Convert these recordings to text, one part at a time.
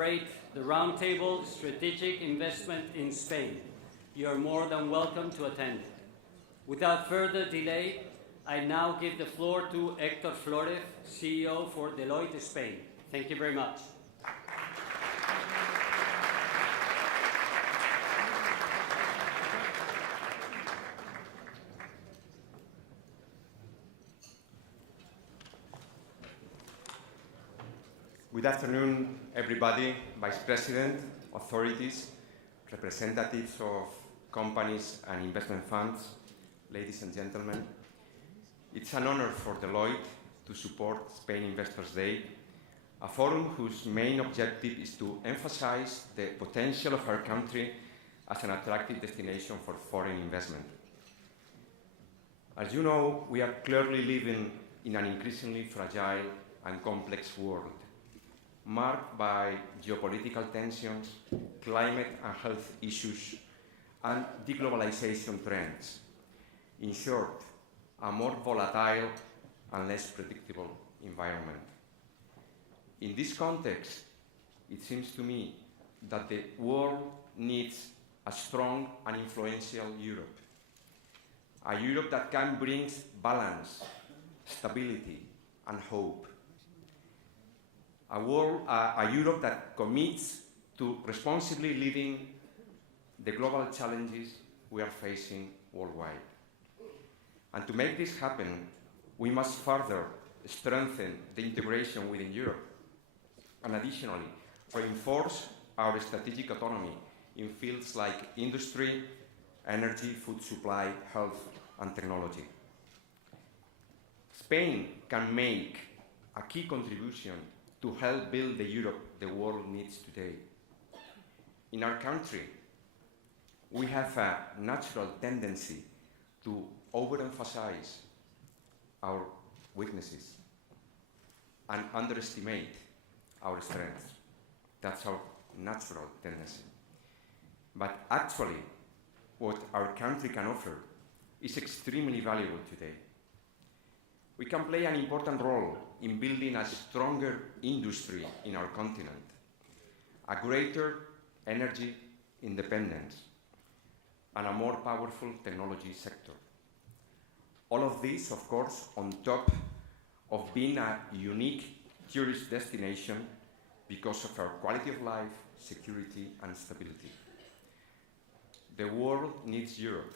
The Roundtable Strategic Investment in Spain. You are more than welcome to attend. Without further delay, I now give the floor to Héctor Flórez, CEO for Deloitte Spain. Thank you very much. Good afternoon, everybody, Vice President, authorities, representatives of companies and investment funds, ladies and gentlemen. It's an honor for Deloitte to support Spain Investors Day, a forum whose main objective is to emphasize the potential of our country as an attractive destination for foreign investment. As you know, we are clearly living in an increasingly fragile and complex world, marked by geopolitical tensions, climate and health issues, and deglobalization trends. In short, a more volatile and less predictable environment. In this context, it seems to me that the world needs a strong and influential Europe. A Europe that can bring balance, stability, and hope. A Europe that commits to responsibly leading the global challenges we are facing worldwide. And to make this happen, we must further strengthen the integration within Europe, and additionally, reinforce our strategic autonomy in fields like industry, energy, food supply, health, and technology. Spain can make a key contribution to help build the Europe the world needs today. In our country, we have a natural tendency to overemphasize our weaknesses and underestimate our strengths. That's our natural tendency. But actually, what our country can offer is extremely valuable today. We can play an important role in building a stronger industry in our continent, a greater energy independence, and a more powerful technology sector. All of this, of course, on top of being a unique tourist destination because of our quality of life, security, and stability. The world needs Europe,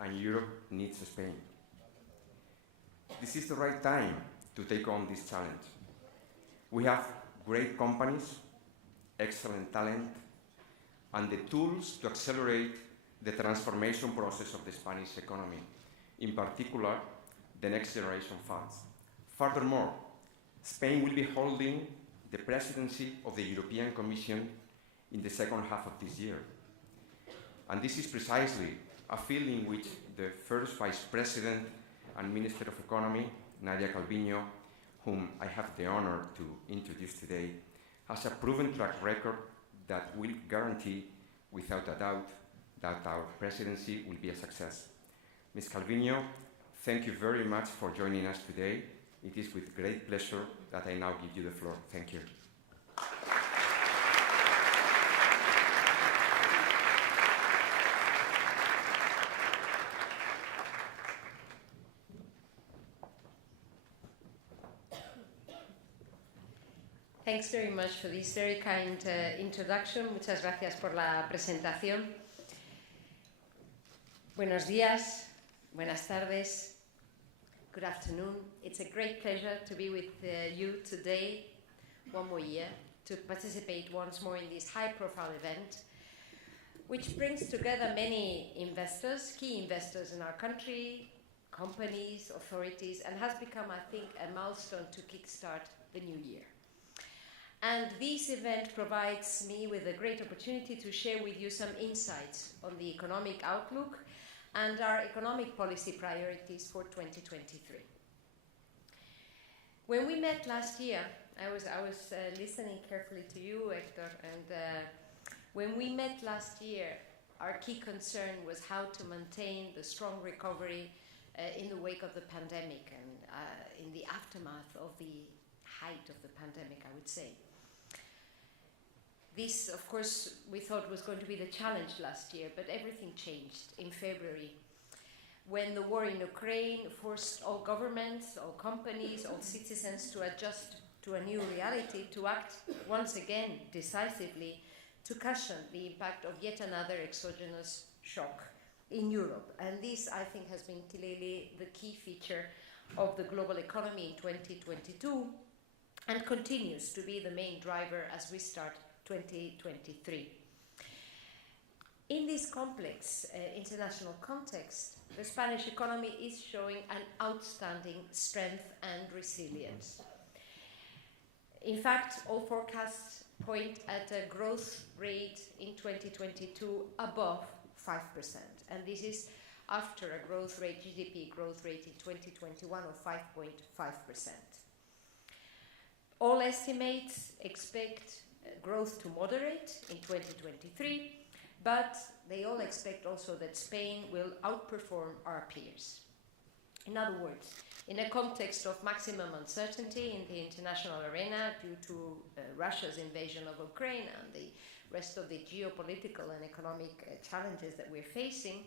and Europe needs Spain. This is the right time to take on this challenge. We have great companies, excellent talent, and the tools to accelerate the transformation process of the Spanish economy, in particular, the next generation funds. Furthermore, Spain will be holding the presidency of the European Commission in the second half of this year. And this is precisely a field in which the first Vice President and Minister of Economy, Nadia Calviño, whom I have the honor to introduce today, has a proven track record that will guarantee, without a doubt, that our presidency will be a success. Ms. Calviño, thank you very much for joining us today. It is with great pleasure that I now give you the floor. Thank you. Thanks very much for this very kind introduction. Muchas gracias por la presentación. Buenos días, buenas tardes, good afternoon. It's a great pleasure to be with you today, one more year, to participate once more in this high-profile event, which brings together many investors, key investors in our country, companies, authorities, and has become, I think, a milestone to kickstart the new year. And this event provides me with a great opportunity to share with you some insights on the economic outlook and our economic policy priorities for 2023. When we met last year, I was listening carefully to you, Héctor, and when we met last year, our key concern was how to maintain the strong recovery in the wake of the pandemic and in the aftermath of the height of the pandemic, I would say. This, of course, we thought was going to be the challenge last year, but everything changed in February, when the war in Ukraine forced all governments, all companies, all citizens to adjust to a new reality, to act once again decisively to cushion the impact of yet another exogenous shock in Europe. And this, I think, has been clearly the key feature of the global economy in 2022 and continues to be the main driver as we start 2023. In this complex international context, the Spanish economy is showing an outstanding strength and resilience. In fact, all forecasts point at a growth rate in 2022 above 5%. And this is after a growth rate, GDP growth rate in 2021 of 5.5%. All estimates expect growth to moderate in 2023, but they all expect also that Spain will outperform our peers. In other words, in a context of maximum uncertainty in the international arena due to Russia's invasion of Ukraine and the rest of the geopolitical and economic challenges that we're facing,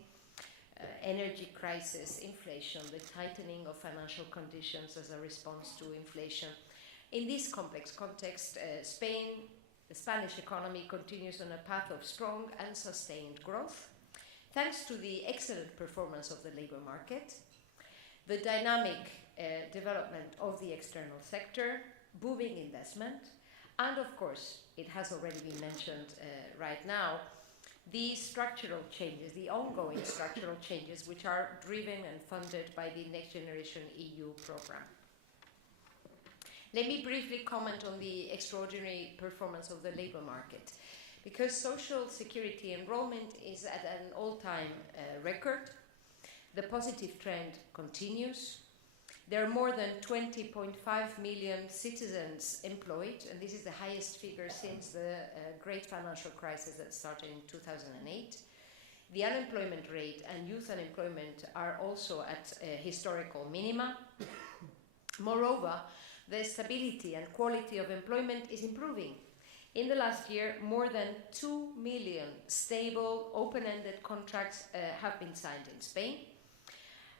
energy crisis, inflation, the tightening of financial conditions as a response to inflation. In this complex context, the Spanish economy continues on a path of strong and sustained growth, thanks to the excellent performance of the labor market, the dynamic development of the external sector, booming investment, and of course, it has already been mentioned right now, the structural changes, the ongoing structural changes which are driven and funded by the Next Generation EU program. Let me briefly comment on the extraordinary performance of the labor market, because social security enrollment is at an all-time record. The positive trend continues. There are more than 20.5 million citizens employed, and this is the highest figure since the great financial crisis that started in 2008. The unemployment rate and youth unemployment are also at historical minima. Moreover, the stability and quality of employment is improving. In the last year, more than 2 million stable, open-ended contracts have been signed in Spain.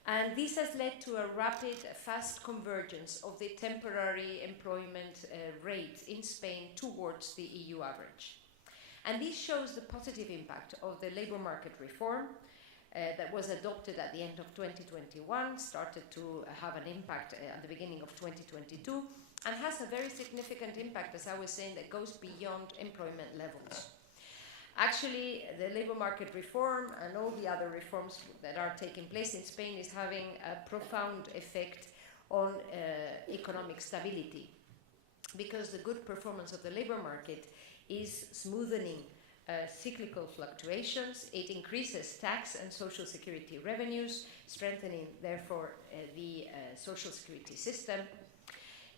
And this has led to a rapid, fast convergence of the temporary employment rate in Spain towards the EU average. And this shows the positive impact of the labor market reform that was adopted at the end of 2021, started to have an impact at the beginning of 2022, and has a very significant impact, as I was saying, that goes beyond employment levels. Actually, the labor market reform and all the other reforms that are taking place in Spain is having a profound effect on economic stability, because the good performance of the labor market is smoothening cyclical fluctuations. It increases tax and social security revenues, strengthening, therefore, the social security system.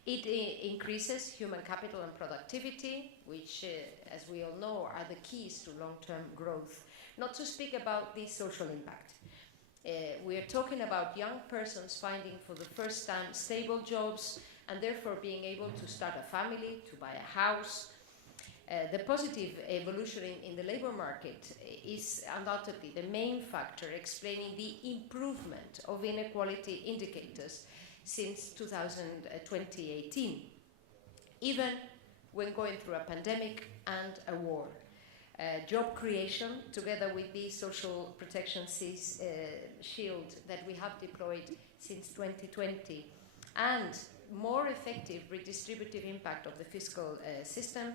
It increases human capital and productivity, which, as we all know, are the keys to long-term growth. Not to speak about the social impact. We are talking about young persons finding for the first time stable jobs and therefore being able to start a family, to buy a house. The positive evolution in the labor market is undoubtedly the main factor explaining the improvement of inequality indicators since 2018, even when going through a pandemic and a war. Job creation, together with the social protection shield that we have deployed since 2020, and more effective redistributive impact of the fiscal system,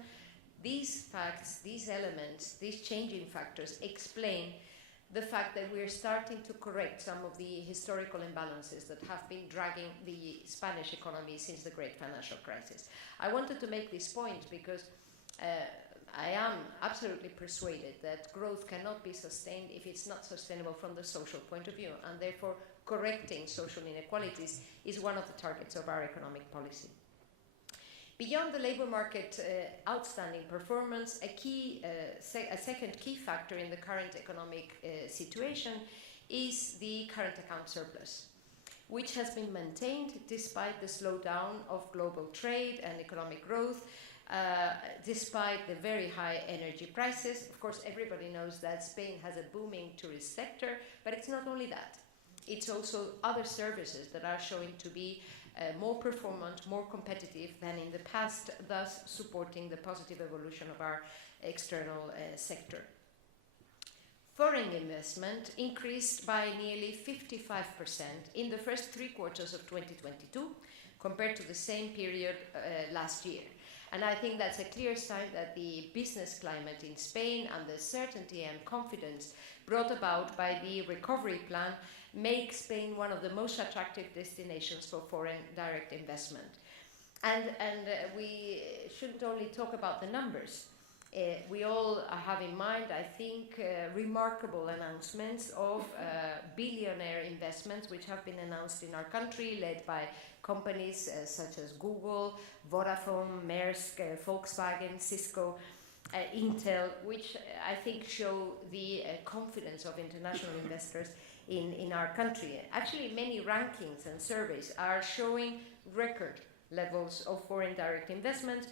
these facts, these elements, these changing factors explain the fact that we are starting to correct some of the historical imbalances that have been dragging the Spanish economy since the great financial crisis. I wanted to make this point because I am absolutely persuaded that growth cannot be sustained if it's not sustainable from the social point of view, and therefore correcting social inequalities is one of the targets of our economic policy. Beyond the labor market outstanding performance, a second key factor in the current economic situation is the current account surplus, which has been maintained despite the slowdown of global trade and economic growth, despite the very high energy prices. Of course, everybody knows that Spain has a booming tourist sector, but it's not only that. It's also other services that are showing to be more performant, more competitive than in the past, thus supporting the positive evolution of our external sector. Foreign investment increased by nearly 55% in the first 3 quarters of 2022 compared to the same period last year. And I think that's a clear sign that the business climate in Spain and the certainty and confidence brought about by the recovery plan make Spain one of the most attractive destinations for foreign direct investment. And we shouldn't only talk about the numbers. We all have in mind, I think, remarkable announcements of billionaire investments which have been announced in our country, led by companies such as Google, Vodafone, Maersk, Volkswagen, Cisco, Intel, which I think show the confidence of international investors in our country. Actually, many rankings and surveys are showing record levels of foreign direct investment,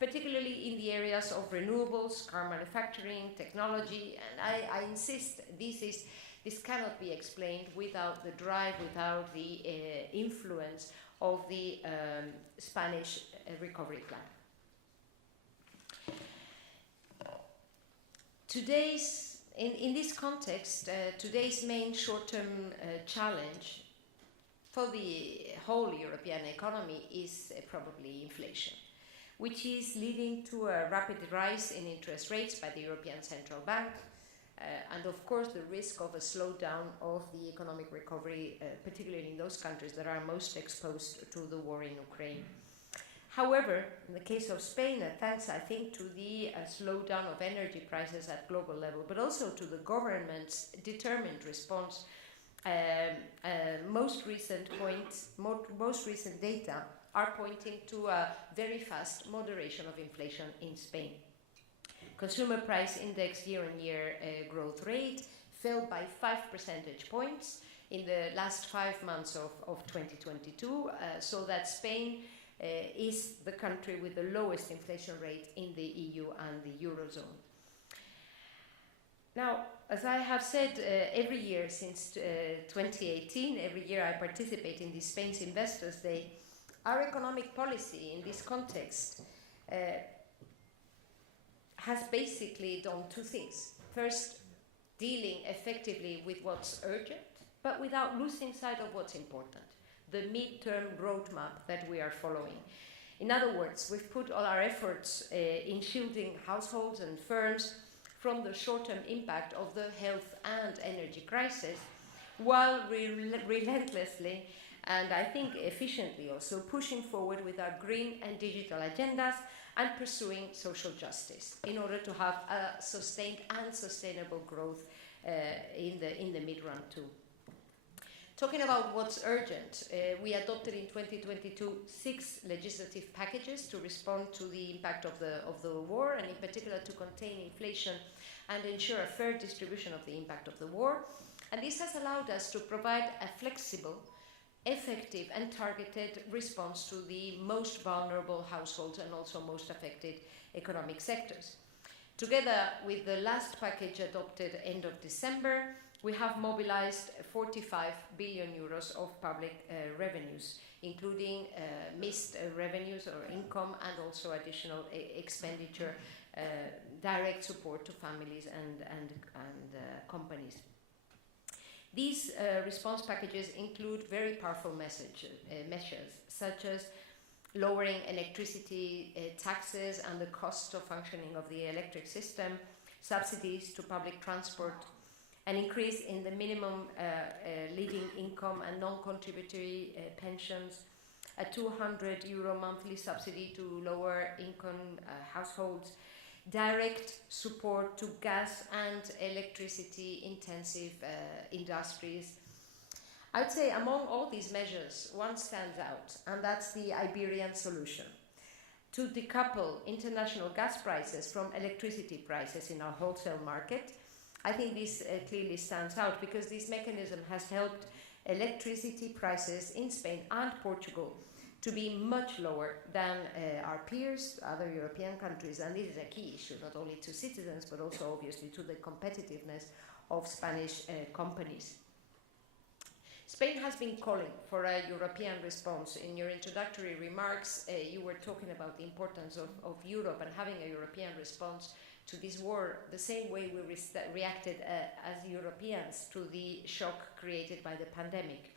particularly in the areas of renewables, car manufacturing, technology, and I insist this cannot be explained without the drive, without the influence of the Spanish recovery plan. In this context, today's main short-term challenge for the whole European economy is probably inflation, which is leading to a rapid rise in interest rates by the European Central Bank, and of course the risk of a slowdown of the economic recovery, particularly in those countries that are most exposed to the war in Ukraine. However, in the case of Spain, thanks I think to the slowdown of energy prices at global level, but also to the government's determined response, most recent data are pointing to a very fast moderation of inflation in Spain. Consumer price index year-on-year growth rate fell by 5 percentage points in the last 5 months of 2022, so that Spain is the country with the lowest inflation rate in the EU and the Eurozone. Now, as I have said every year since 2018, every year I participate in the Spain's Investors Day, our economic policy in this context has basically done 2 things. First, dealing effectively with what's urgent, but without losing sight of what's important, the mid-term roadmap that we are following. In other words, we've put all our efforts in shielding households and firms from the short-term impact of the health and energy crisis, while relentlessly and I think efficiently also pushing forward with our green and digital agendas and pursuing social justice in order to have a sustained and sustainable growth in the mid-run too. Talking about what's urgent, we adopted in 2022 6 legislative packages to respond to the impact of the war, and in particular to contain inflation and ensure a fair distribution of the impact of the war. And this has allowed us to provide a flexible, effective and targeted response to the most vulnerable households and also most affected economic sectors. Together with the last package adopted end of December, we have mobilized 45 billion euros of public revenues, including missed revenues or income and also additional expenditure, direct support to families and companies. These response packages include very powerful measures, such as lowering electricity taxes and the cost of functioning of the electric system, subsidies to public transport, an increase in the minimum living income and non-contributory pensions, a €200 monthly subsidy to lower income households, direct support to gas and electricity intensive industries. I would say among all these measures, one stands out, and that's the Iberian solution. To decouple international gas prices from electricity prices in our wholesale market, I think this clearly stands out because this mechanism has helped electricity prices in Spain and Portugal to be much lower than our peers, other European countries, and this is a key issue, not only to citizens, but also obviously to the competitiveness of Spanish companies. Spain has been calling for a European response. In your introductory remarks, you were talking about the importance of Europe and having a European response to this war, the same way we reacted as Europeans to the shock created by the pandemic.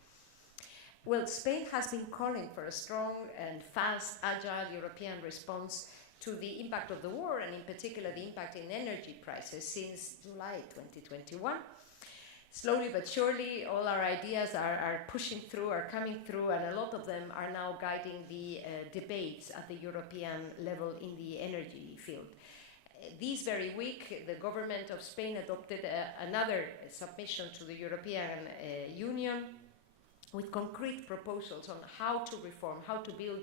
Well, Spain has been calling for a strong and fast, agile European response to the impact of the war, and in particular the impact in energy prices since July 2021. Slowly but surely, all our ideas are pushing through, are coming through, and a lot of them are now guiding the debates at the European level in the energy field. This very week, the government of Spain adopted another submission to the European Union with concrete proposals on how to reform, how to build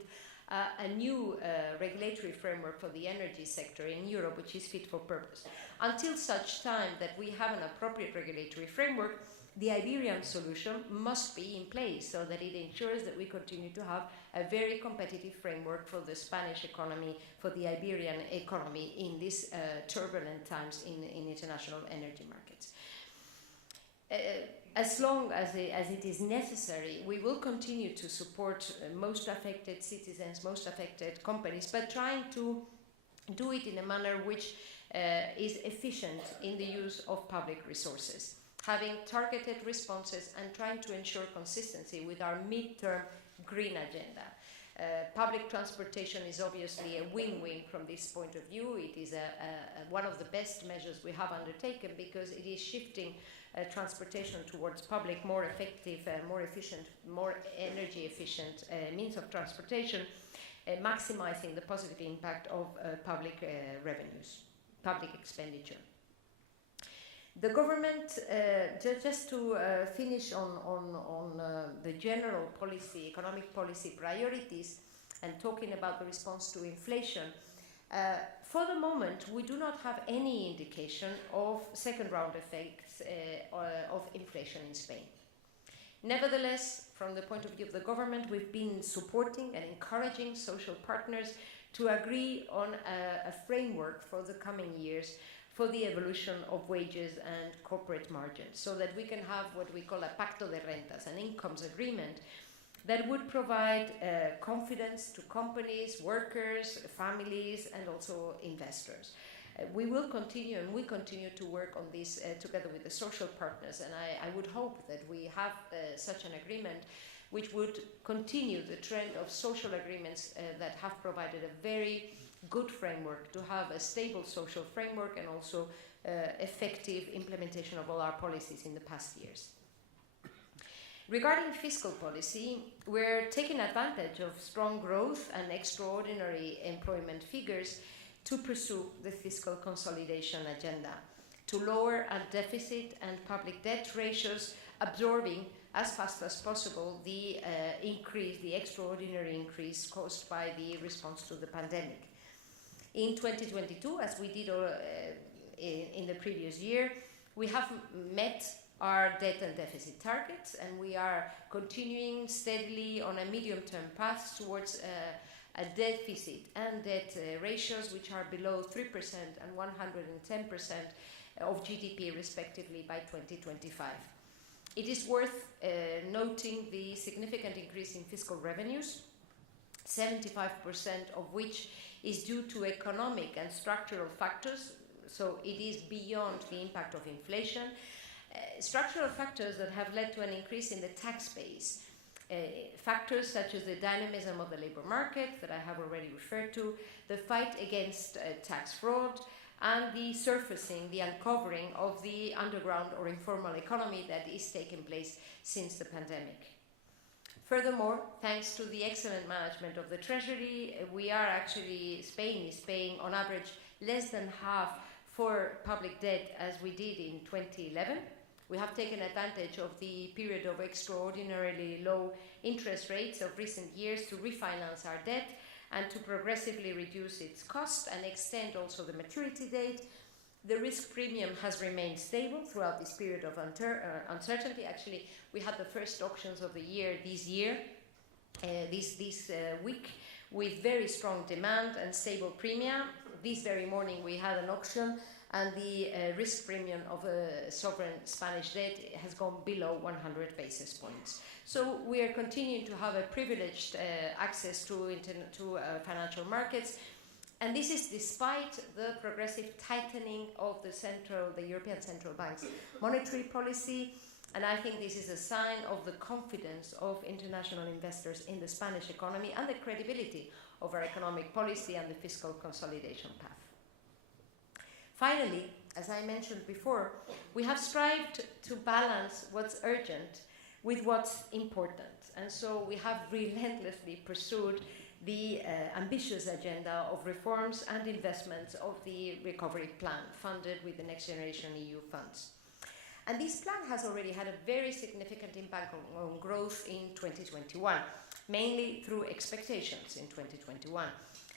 a new regulatory framework for the energy sector in Europe, which is fit for purpose. Until such time that we have an appropriate regulatory framework, the Iberian solution must be in place so that it ensures that we continue to have a very competitive framework for the Spanish economy, for the Iberian economy in these turbulent times in international energy markets. As long as it is necessary, we will continue to support most affected citizens, most affected companies, but trying to do it in a manner which is efficient in the use of public resources, having targeted responses and trying to ensure consistency with our mid-term green agenda. Public transportation is obviously a win-win from this point of view. It is one of the best measures we have undertaken because it is shifting transportation towards public, more effective, more efficient, more energy efficient means of transportation, maximizing the positive impact of public revenues, public expenditure. The government, just to finish on the general policy, economic policy priorities, and talking about the response to inflation, for the moment we do not have any indication of second round effects of inflation in Spain. Nevertheless, from the point of view of the government, we've been supporting and encouraging social partners to agree on a framework for the coming years for the evolution of wages and corporate margins, so that we can have what we call a pacto de rentas, an incomes agreement that would provide confidence to companies, workers, families, and also investors. We will continue, and we continue to work on this together with the social partners, and I would hope that we have such an agreement which would continue the trend of social agreements that have provided a very good framework to have a stable social framework and also effective implementation of all our policies in the past years. Regarding fiscal policy, we're taking advantage of strong growth and extraordinary employment figures to pursue the fiscal consolidation agenda, to lower our deficit and public debt ratios, absorbing as fast as possible the extraordinary increase caused by the response to the pandemic. In 2022, as we did in the previous year, we have met our debt and deficit targets, and we are continuing steadily on a medium-term path towards a deficit and debt ratios which are below 3% and 110% of GDP respectively by 2025. It is worth noting the significant increase in fiscal revenues, 75% of which is due to economic and structural factors, so it is beyond the impact of inflation. Structural factors that have led to an increase in the tax base. Factors such as the dynamism of the labor market that I have already referred to, the fight against tax fraud, and the surfacing, the uncovering of the underground or informal economy that is taking place since the pandemic. Furthermore, thanks to the excellent management of the Treasury, Spain is paying on average less than half for public debt as we did in 2011. We have taken advantage of the period of extraordinarily low interest rates of recent years to refinance our debt and to progressively reduce its cost and extend also the maturity date. The risk premium has remained stable throughout this period of uncertainty. Actually, we had the first auctions of the year this year, this week with very strong demand and stable premia. This very morning we had an auction, and the risk premium of a sovereign Spanish debt has gone below 100 basis points. So we are continuing to have a privileged access to financial markets, and this is despite the progressive tightening of the European Central Bank's monetary policy. And I think this is a sign of the confidence of international investors in the Spanish economy and the credibility of our economic policy and the fiscal consolidation path. Finally, as I mentioned before, we have strived to balance what's urgent with what's important. And so we have relentlessly pursued the ambitious agenda of reforms and investments of the recovery plan funded with the Next Generation EU funds. And this plan has already had a very significant impact on growth in 2021, mainly through expectations in 2021,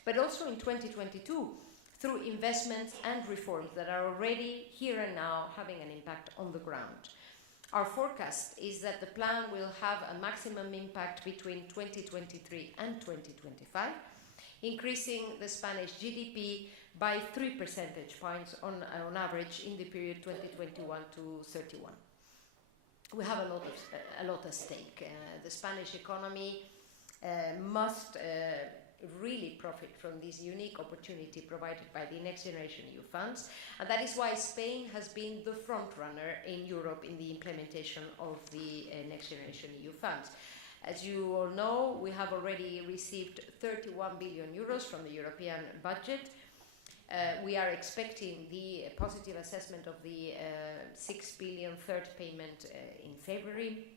but also in 2022 through investments and reforms that are already here and now having an impact on the ground. Our forecast is that the plan will have a maximum impact between 2023 and 2025, increasing the Spanish GDP by 3 percentage points on average in the period 2021 to 31. We have a lot at stake. The Spanish economy must really profit from this unique opportunity provided by the Next Generation EU funds, and that is why Spain has been the front runner in Europe in the implementation of the Next Generation EU funds. As you all know, we have already received 31 billion euros from the European budget. We are expecting the positive assessment of the 6 billion third payment in February.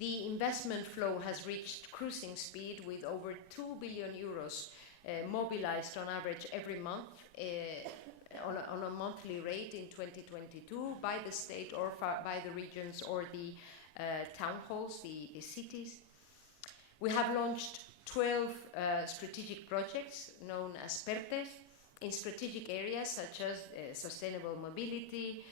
The investment flow has reached cruising speed with over 2 billion euros mobilized on average every month on a monthly rate in 2022 by the state or by the regions or the town halls, the cities. We have launched 12 strategic projects known as PERTES in strategic areas such as sustainable mobility,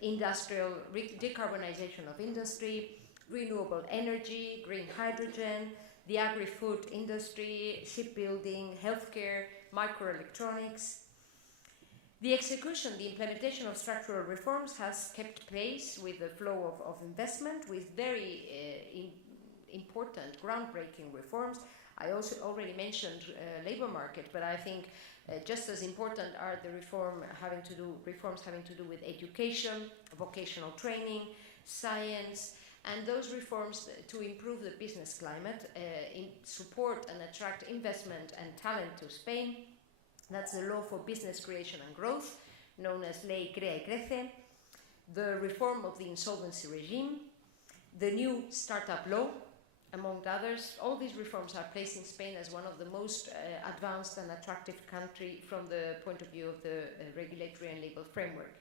industrial decarbonization of industry, renewable energy, green hydrogen, the agri-food industry, shipbuilding, healthcare, microelectronics. The implementation of structural reforms has kept pace with the flow of investment with very important groundbreaking reforms. I also already mentioned labor market, but I think just as important are the reforms having to do with education, vocational training, science, and those reforms to improve the business climate, support and attract investment and talent to Spain. That's the law for business creation and growth, known as Ley Crea y Crece, the reform of the insolvency regime, the new startup law, among others. All these reforms are placing Spain as one of the most advanced and attractive countries from the point of view of the regulatory and legal framework.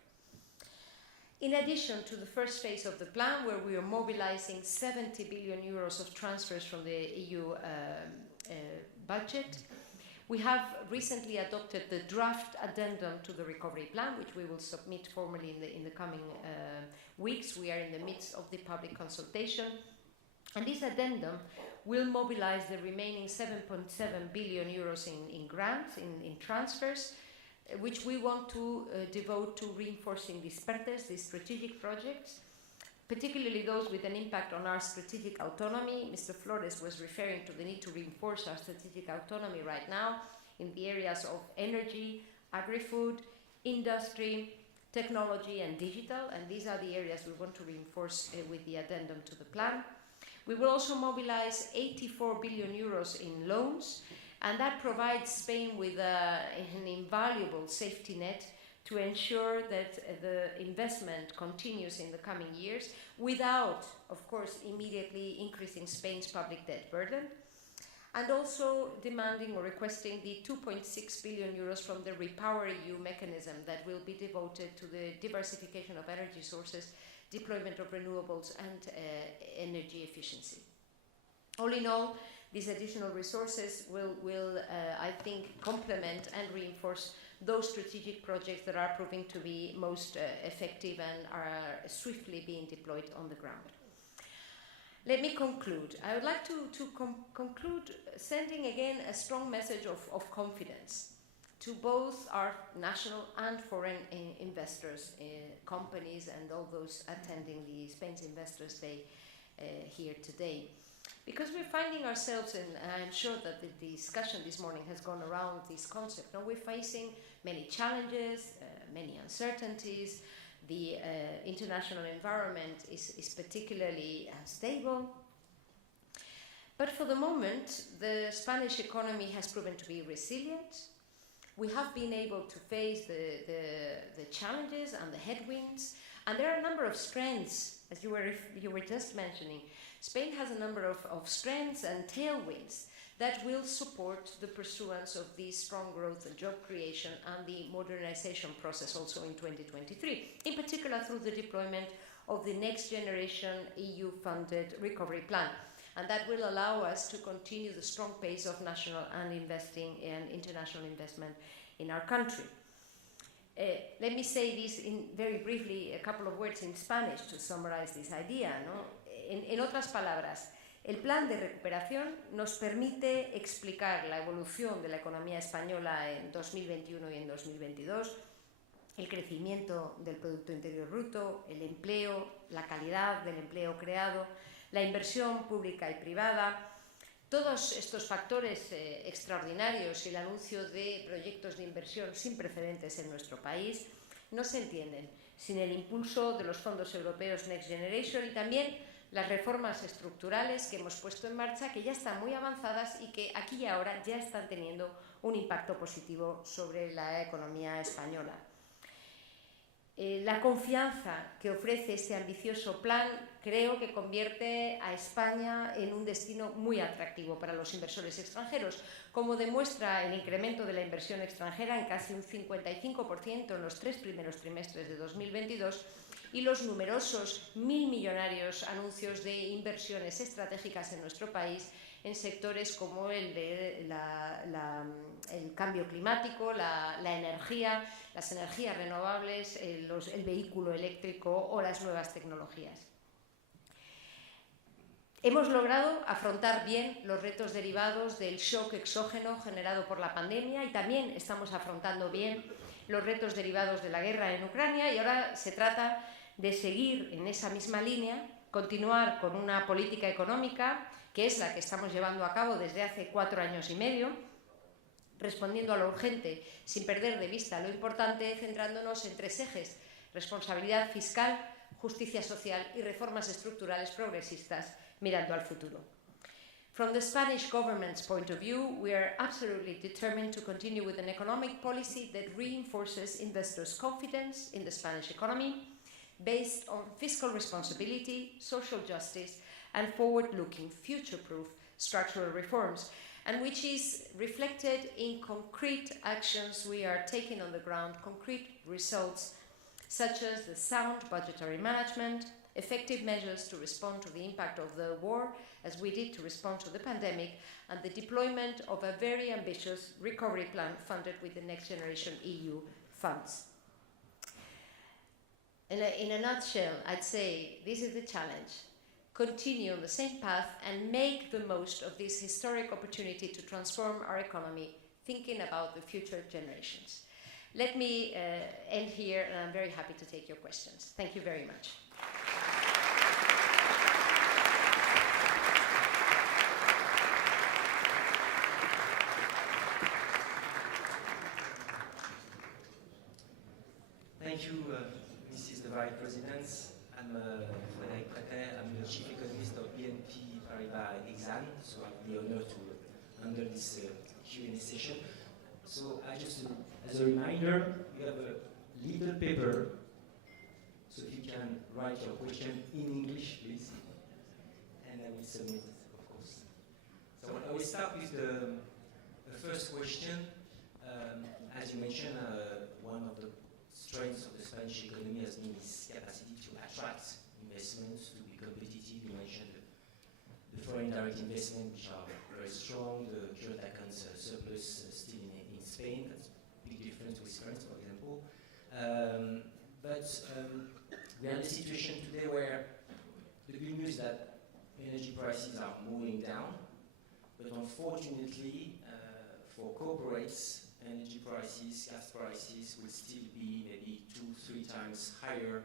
In addition to the first phase of the plan, where we are mobilizing 70 billion euros of transfers from the EU budget, we have recently adopted the draft addendum to the recovery plan, which we will submit formally in the coming weeks. We are in the midst of the public consultation. And this addendum will mobilize the remaining 7.7 billion euros in grants, in transfers, which we want to devote to reinforcing these PERTES, these strategic projects, particularly those with an impact on our strategic autonomy. Mr. Flores was referring to the need to reinforce our strategic autonomy right now in the areas of energy, agri-food, industry, technology and digital, and these are the areas we want to reinforce with the addendum to the plan. We will also mobilize 84 billion euros in loans, and that provides Spain with an invaluable safety net to ensure that the investment continues in the coming years without, of course, immediately increasing Spain's public debt burden, and also demanding or requesting the 2.6 billion euros from the Repower EU mechanism that will be devoted to the diversification of energy sources, deployment of renewables and energy efficiency. All in all, these additional resources will I think, complement and reinforce those strategic projects that are proving to be most effective and are swiftly being deployed on the ground. let me conclude. I would like to conclude sending again a strong message of confidence to both our national and foreign investors, companies, and all those attending the Spain's Investors Day here today. Because we're finding ourselves, and I'm sure that the discussion this morning has gone around this concept, and we're facing many challenges, many uncertainties. The international environment is particularly unstable. But for the moment, the Spanish economy has proven to be resilient. We have been able to face the challenges and the headwinds, and there are a number of strengths, as you were just mentioning. Spain has a number of strengths and tailwinds that will support the pursuance of this strong growth and job creation and the modernization process also in 2023, in particular through the deployment of the next generation EU-funded recovery plan. And that will allow us to continue the strong pace of national and international investment in our country. Let me say this very briefly, a couple of words in Spanish to summarize this idea, ¿no? En otras palabras, el plan de recuperación nos permite explicar la evolución de la economía española en 2021 y en 2022, el crecimiento del Producto Interior Bruto, el empleo, la calidad del empleo creado, la inversión pública y privada. Todos estos factores extraordinarios y el anuncio de proyectos de inversión sin precedentes en nuestro país no se entienden sin el impulso de los fondos europeos Next Generation y también las reformas estructurales que hemos puesto en marcha, que ya están muy avanzadas y que aquí y ahora ya están teniendo un impacto positivo sobre la economía española. La confianza que ofrece este ambicioso plan creo que convierte a España en un destino muy atractivo para los inversores extranjeros, como demuestra el incremento de la inversión extranjera en casi un 55% en los 3 primeros trimestres de 2022 y los numerosos millonarios anuncios de inversiones estratégicas en nuestro país en sectores como el cambio climático, la energía, las energías renovables, el vehículo eléctrico o las nuevas tecnologías. Hemos logrado afrontar bien los retos derivados del shock exógeno generado por la pandemia y también estamos afrontando bien los retos derivados de la guerra en Ucrania y ahora se trata de seguir en esa misma línea, continuar con una política económica que es la que estamos llevando a cabo desde hace 4 años y medio, respondiendo a lo urgente sin perder de vista lo importante, centrándonos en 3 ejes: responsabilidad fiscal, justicia social y reformas estructurales progresistas mirando al futuro. From the Spanish government's point of view, we are absolutely determined to continue with an economic policy that reinforces investors' confidence in the Spanish economy, based on fiscal responsibility, social justice, and forward-looking, future-proof structural reforms, and which is reflected in concrete actions we are taking on the ground, concrete results, such as the sound budgetary management, effective measures to respond to the impact of the war, as we did to respond to the pandemic, and the deployment of a very ambitious recovery plan funded with the Next Generation EU funds. In a nutshell, I'd say this is the challenge. Continue on the same path and make the most of this historic opportunity to transform our economy, thinking about the future generations. Let me end here, and I'm very happy to take your questions. Thank you very much. Thank you, Mrs. the Vice President. I'm Frédéric Prétet. I'm the Chief Economist of BNP Paribas Exane, so I have the honor to handle this Q&A session. So I just, as a reminder, you have a little paper, so if you can write your question in English, please, and I will submit it, of course. So I will start with the first question. As you mentioned, one of the strengths of the Spanish economy has been its capacity to attract investments, to be competitive. You mentioned the foreign direct investment, which are very strong, the current account surplus still in Spain. That's a big difference with France, for example. But we are in a situation today where the good news is that energy prices are moving down, but unfortunately for corporates, energy prices, gas prices will still be maybe 2-3 times higher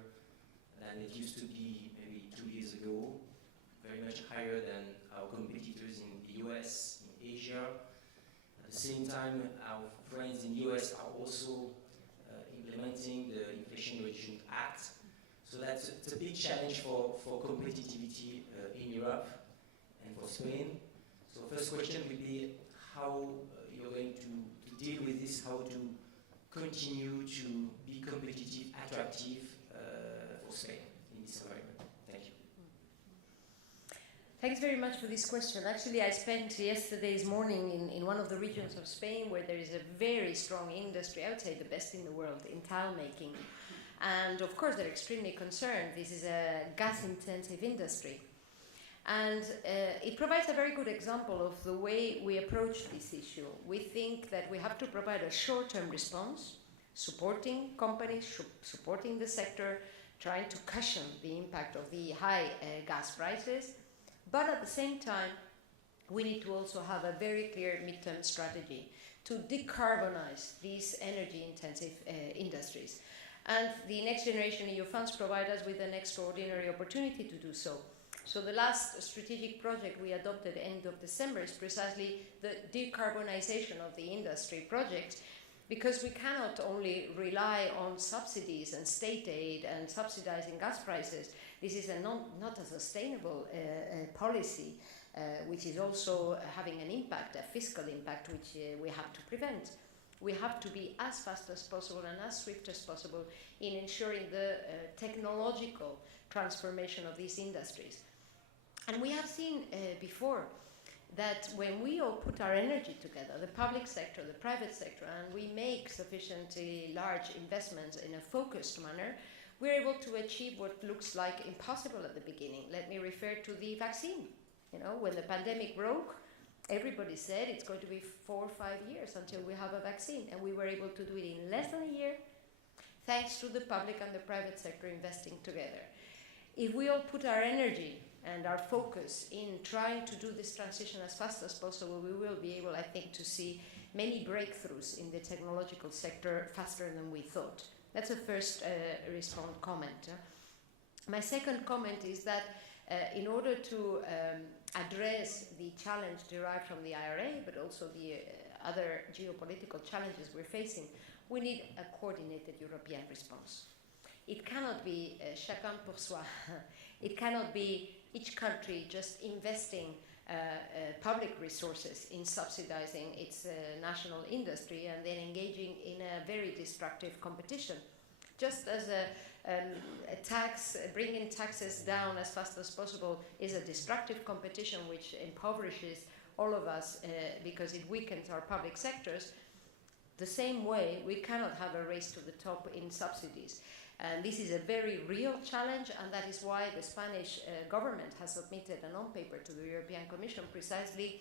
than it used to be maybe 2 years ago, very much higher than our competitors in the US, in Asia. At the same time, our friends in the US are also implementing the Inflation Reduction Act. So it's a big challenge for competitivity in Europe and for Spain. So first question will be how you're going to deal with this, how to continue to be competitive, attractive for Spain in this environment. Thank you. Thanks very much for this question. Actually, I spent yesterday's morning in one of the regions of Spain where there is a very strong industry, I would say the best in the world, in tile making. And of course, they're extremely concerned. This is a gas-intensive industry. And it provides a very good example of the way we approach this issue. We think that we have to provide a short-term response, supporting companies, supporting the sector, trying to cushion the impact of the high gas prices. But at the same time, we need to also have a very clear midterm strategy to decarbonize these energy-intensive industries. And the Next Generation EU funds provide us with an extraordinary opportunity to do so. So the last strategic project we adopted end of December is precisely the decarbonization of the industry project, because we cannot only rely on subsidies and state aid and subsidizing gas prices. This is not a sustainable policy, which is also having an impact, a fiscal impact, which we have to prevent. We have to be as fast as possible and as swift as possible in ensuring the technological transformation of these industries. And we have seen before that when we all put our energy together, the public sector, the private sector, and we make sufficiently large investments in a focused manner, we're able to achieve what looks like impossible at the beginning. Let me refer to the vaccine. You know, when the pandemic broke, everybody said it's going to be 4 or 5 years until we have a vaccine, and we were able to do it in less than a year, thanks to the public and the private sector investing together. If we all put our energy and our focus in trying to do this transition as fast as possible, we will be able, I think, to see many breakthroughs in the technological sector faster than we thought. That's a first comment. My second comment is that in order to address the challenge derived from the IRA, but also the other geopolitical challenges we're facing, we need a coordinated European response. It cannot be chacun pour soi. It cannot be each country just investing public resources in subsidizing its national industry and then engaging in a very destructive competition. Just as a tax, bringing taxes down as fast as possible is a destructive competition which impoverishes all of us because it weakens our public sectors, the same way we cannot have a race to the top in subsidies. And this is a very real challenge, and that is why the Spanish government has submitted a non-paper to the European Commission precisely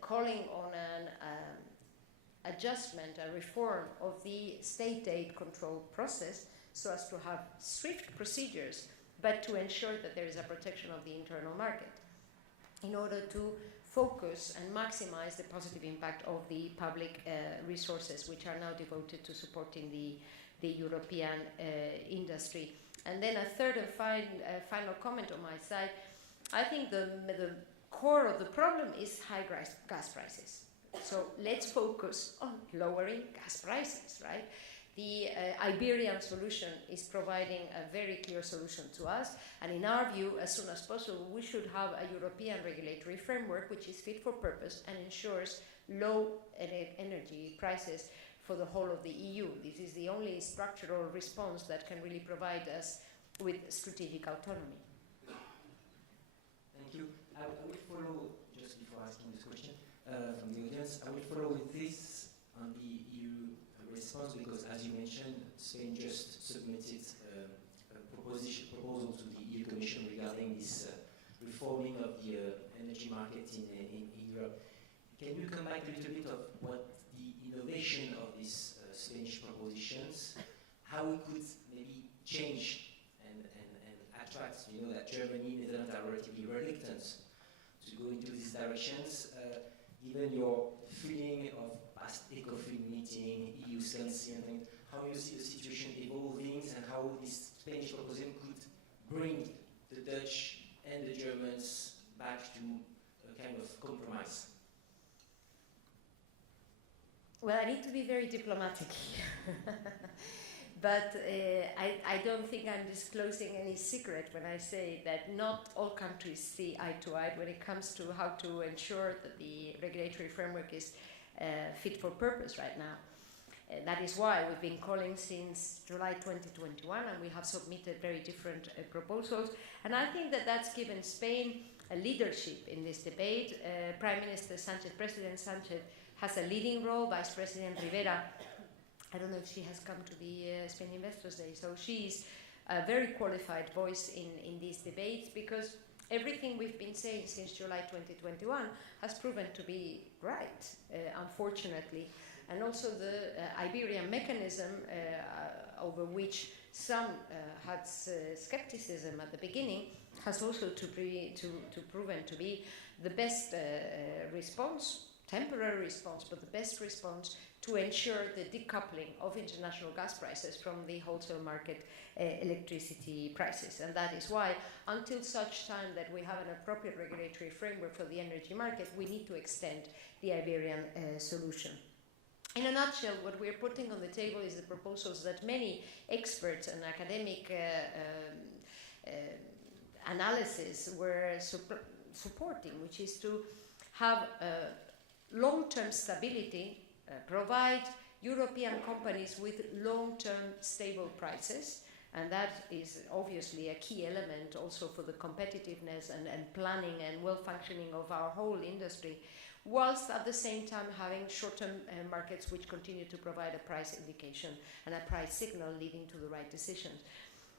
calling on an adjustment, a reform of the state aid control process so as to have swift procedures, but to ensure that there is a protection of the internal market in order to focus and maximize the positive impact of the public resources which are now devoted to supporting the European industry. And then a third and final comment on my side, I think the core of the problem is high gas prices. So let's focus on lowering gas prices, right? The Iberian solution is providing a very clear solution to us, and in our view, as soon as possible, we should have a European regulatory framework which is fit for purpose and ensures low energy prices for the whole of the EU. This is the only structural response that can really provide us with strategic autonomy. Thank you. I will follow, just before asking this question from the audience, I will follow with this on the EU response, because as you mentioned, Spain just submitted a proposal to the EU Commission regarding this reforming of the energy market in Europe. Can you come back a little bit of what the innovation of these Spanish propositions, how we could maybe change and attract You know that Germany, Netherlands are relatively reluctant to go into these directions. Given your feeling of past ECOFIN meeting, EU Council, and things, how you see the situation evolving and how this Spanish proposal could bring the Dutch and the Germans back to a kind of compromise? Well, I need to be very diplomatic here. But I don't think I'm disclosing any secret when I say that not all countries see eye to eye when it comes to how to ensure that the regulatory framework is fit for purpose right now. That is why we've been calling since July 2021, and we have submitted very different proposals. And I think that that's given Spain a leadership in this debate. Prime Minister Sanchez, President Sanchez, has a leading role. Vice President Rivera, I don't know if she has come to the Spain Investors Day, so she's a very qualified voice in these debates, because everything we've been saying since July 2021 has proven to be right, unfortunately. And also the Iberian mechanism, over which some had skepticism at the beginning, has also proven to be the best response, temporary response, but the best response to ensure the decoupling of international gas prices from the wholesale market electricity prices. And that is why, until such time that we have an appropriate regulatory framework for the energy market, we need to extend the Iberian solution. In a nutshell, what we're putting on the table is the proposals that many experts and academic analysis were supporting, which is to have long-term stability, provide European companies with long-term stable prices, and that is obviously a key element also for the competitiveness and planning and well-functioning of our whole industry, whilst at the same time having short-term markets which continue to provide a price indication and a price signal leading to the right decisions.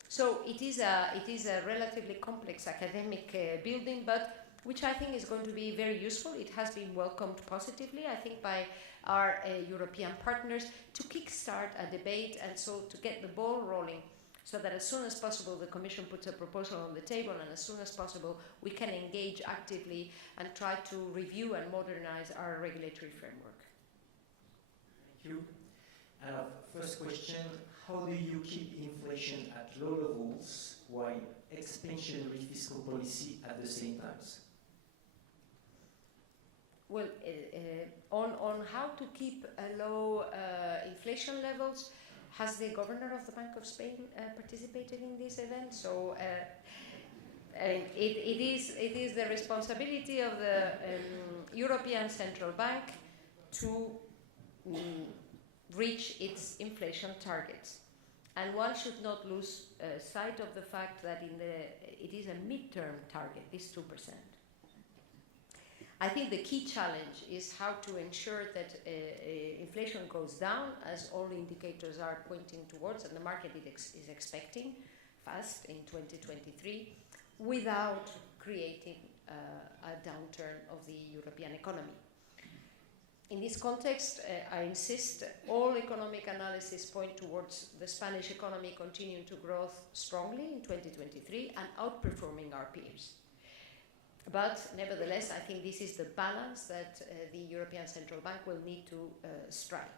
So it is a relatively complex academic building, but which I think is going to be very useful. It has been welcomed positively, I think, by our European partners to kickstart a debate and so to get the ball rolling, so that as soon as possible the Commission puts a proposal on the table, and as soon as possible we can engage actively and try to review and modernize our regulatory framework. Thank you. And our first question, how do you keep inflation at low levels while expansionary fiscal policy at the same time? Well, on how to keep low inflation levels, has the Governor of the Bank of Spain participated in this event? So it is the responsibility of the European Central Bank to reach its inflation targets. And one should not lose sight of the fact that it is a midterm target, this 2%. I think the key challenge is how to ensure that inflation goes down, as all indicators are pointing towards, and the market is expecting fast in 2023, without creating a downturn of the European economy. In this context, I insist all economic analysis point towards the Spanish economy continuing to grow strongly in 2023 and outperforming our peers. But nevertheless, I think this is the balance that the European Central Bank will need to strike.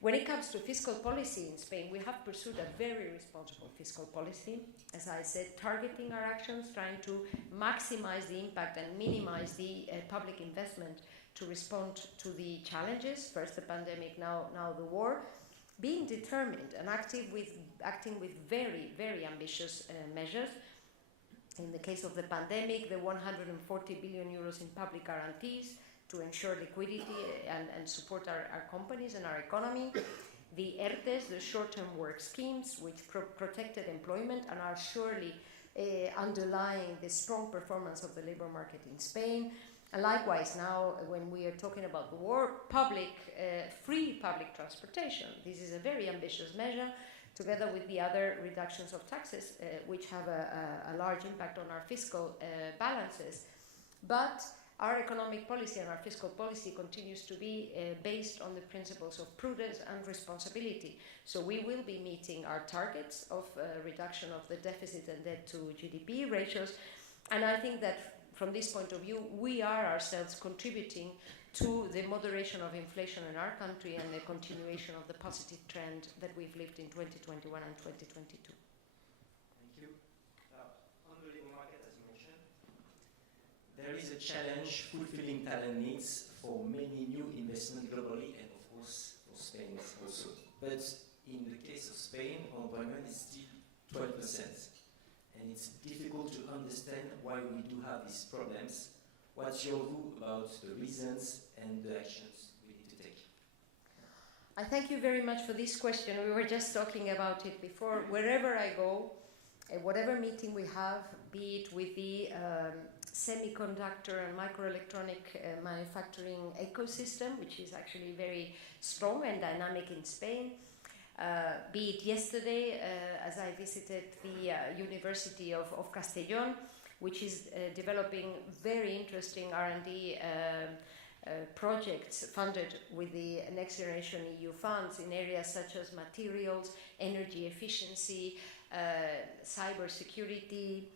When it comes to fiscal policy in Spain, we have pursued a very responsible fiscal policy, as I said, targeting our actions, trying to maximize the impact and minimize the public investment to respond to the challenges, first the pandemic, now the war, being determined and acting with very, very ambitious measures. In the case of the pandemic, the 140 billion euros in public guarantees to ensure liquidity and support our companies and our economy. The ERTES, the short-term work schemes, which protected employment and are surely underlying the strong performance of the labor market in Spain. And likewise now, when we are talking about the war, free public transportation. This is a very ambitious measure, together with the other reductions of taxes, which have a large impact on our fiscal balances. But our economic policy and our fiscal policy continues to be based on the principles of prudence and responsibility. So we will be meeting our targets of reduction of the deficit and debt to GDP ratios. And I think that from this point of view, we are ourselves contributing to the moderation of inflation in our country and the continuation of the positive trend that we've lived in 2021 and 2022. Thank you. On the labor market, as you mentioned, there is a challenge fulfilling talent needs for many new investment globally and, of course, for Spain also. But in the case of Spain, unemployment is still 12%. And it's difficult to understand why we do have these problems. What's your view about the reasons and the actions we need to take? I thank you very much for this question. We were just talking about it before. Wherever I go, whatever meeting we have, be it with the semiconductor and microelectronic manufacturing ecosystem, which is actually very strong and dynamic in Spain, be it yesterday as I visited the University of Castellón, which is developing very interesting R&D projects funded with the Next Generation EU funds in areas such as materials, energy efficiency, cyber security.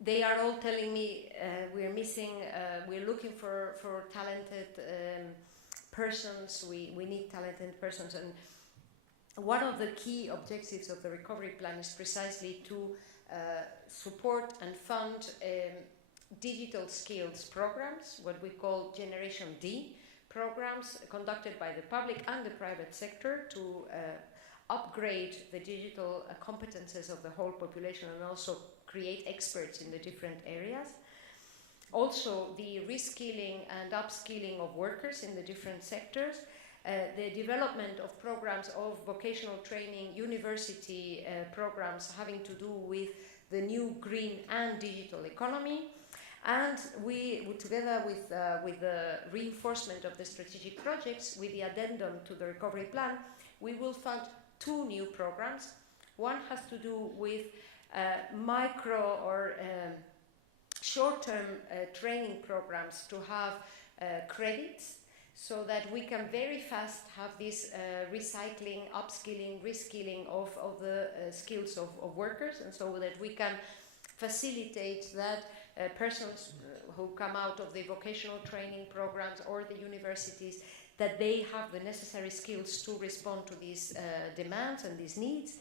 They are all telling me we're looking for talented persons, we need talented persons. And one of the key objectives of the recovery plan is precisely to support and fund digital skills programs, what we call Generation D programs, conducted by the public and the private sector to upgrade the digital competences of the whole population and also create experts in the different areas. Also, the reskilling and upskilling of workers in the different sectors. The development of programs of vocational training, university programs having to do with the new green and digital economy. And we, together with the reinforcement of the strategic projects, with the addendum to the recovery plan, we will fund 2 new programs. One has to do with micro or short-term training programs to have credits, so that we can very fast have this recycling, upskilling, reskilling of the skills of workers, and so that we can facilitate that persons who come out of the vocational training programs or the universities, that they have the necessary skills to respond to these demands and these needs.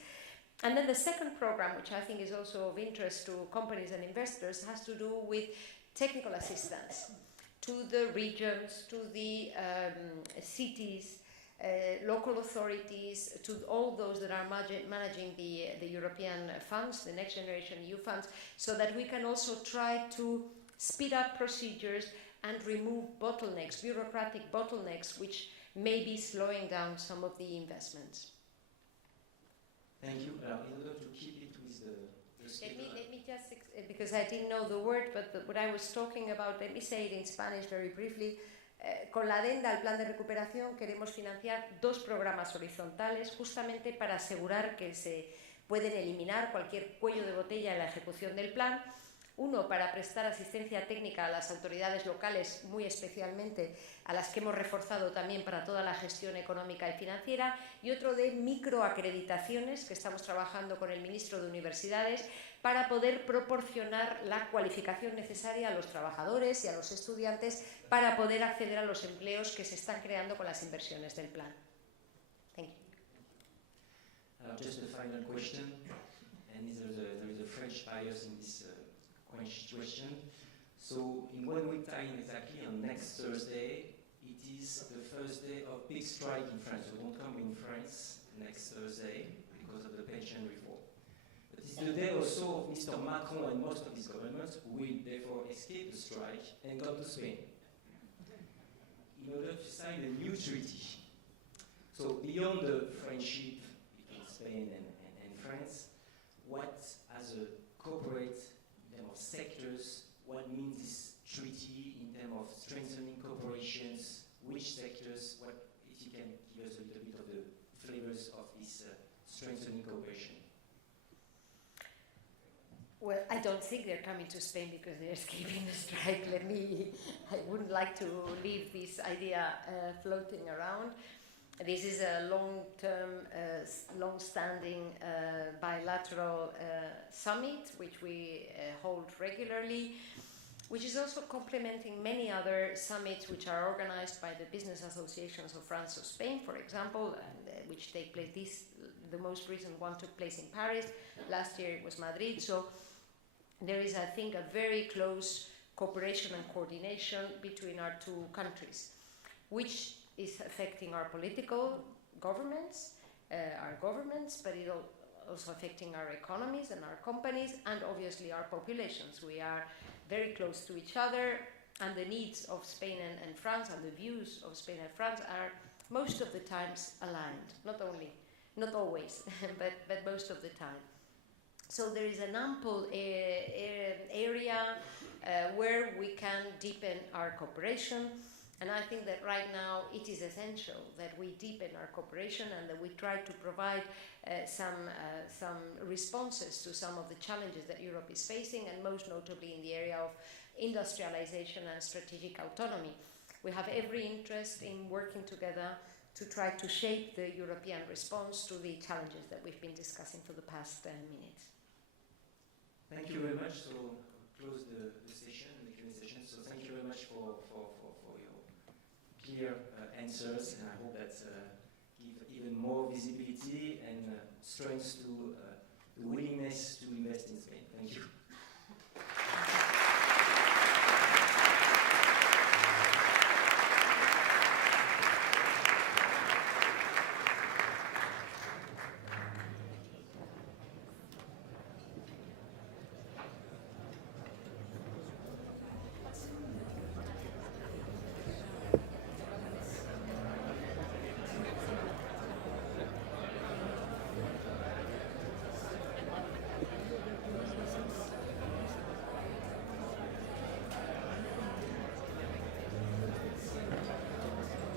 And then the second program, which I think is also of interest to companies and investors, has to do with technical assistance to the regions, to the cities, local authorities, to all those that are managing the European funds, the Next Generation EU funds, so that we can also try to speed up procedures and remove bottlenecks, bureaucratic bottlenecks, which may be slowing down some of the investments. Thank you. In order to keep it with the schedule. Let me just, because I didn't know the word, but what I was talking about, let me say it in Spanish very briefly. Con la adenda al plan de recuperación queremos financiar 2 programas horizontales justamente para asegurar que se pueden eliminar cualquier cuello de botella en la ejecución del plan. Uno, para prestar asistencia técnica a las autoridades locales, muy especialmente a las que hemos reforzado también para toda la gestión económica y financiera, y otro de microacreditaciones, que estamos trabajando con el ministro de Universidades, para poder proporcionar la cualificación necesaria a los trabajadores y a los estudiantes para poder acceder a los empleos que se están creando con las inversiones del plan. Thank you. Just a final question, and there is a French bias in this question. So in 1 week time exactly, on next Thursday, it is the first day of big strike in France. So don't come in France next Thursday because of the pension reform. But it's the day also of Mr. Macron and most of his government who will therefore escape the strike and come to Spain in order to sign a new treaty. So beyond the friendship between Spain and France, what as a corporate sectors, what means this treaty in terms of strengthening cooperations, which sectors, what, if you can give us a little bit of the flavors of this strengthening cooperation. Well, I don't think they're coming to Spain because they're escaping the strike. I wouldn't like to leave this idea floating around. This is a long-term, long-standing bilateral summit which we hold regularly, which is also complementing many other summits which are organized by the business associations of France or Spain, for example, and, which take place. The most recent one took place in Paris. Last year it was Madrid. So there is, I think, a very close cooperation and coordination between our two countries, which is affecting our political governments, but it also affecting our economies and our companies, and obviously our populations. We are very close to each other, and the needs of Spain and France and the views of Spain and France are most of the times aligned. Not always, but most of the time. So there is an ample area where we can deepen our cooperation, and I think that right now it is essential that we deepen our cooperation and that we try to provide some responses to some of the challenges that Europe is facing, and most notably in the area of industrialization and strategic autonomy. We have every interest in working together to try to shape the European response to the challenges that we've been discussing for the past minutes. Thank you very much. So close the session, the Q&A session. So thank you very much for your clear answers, and I hope that give even more visibility and strength to the willingness to invest in Spain. Thank you.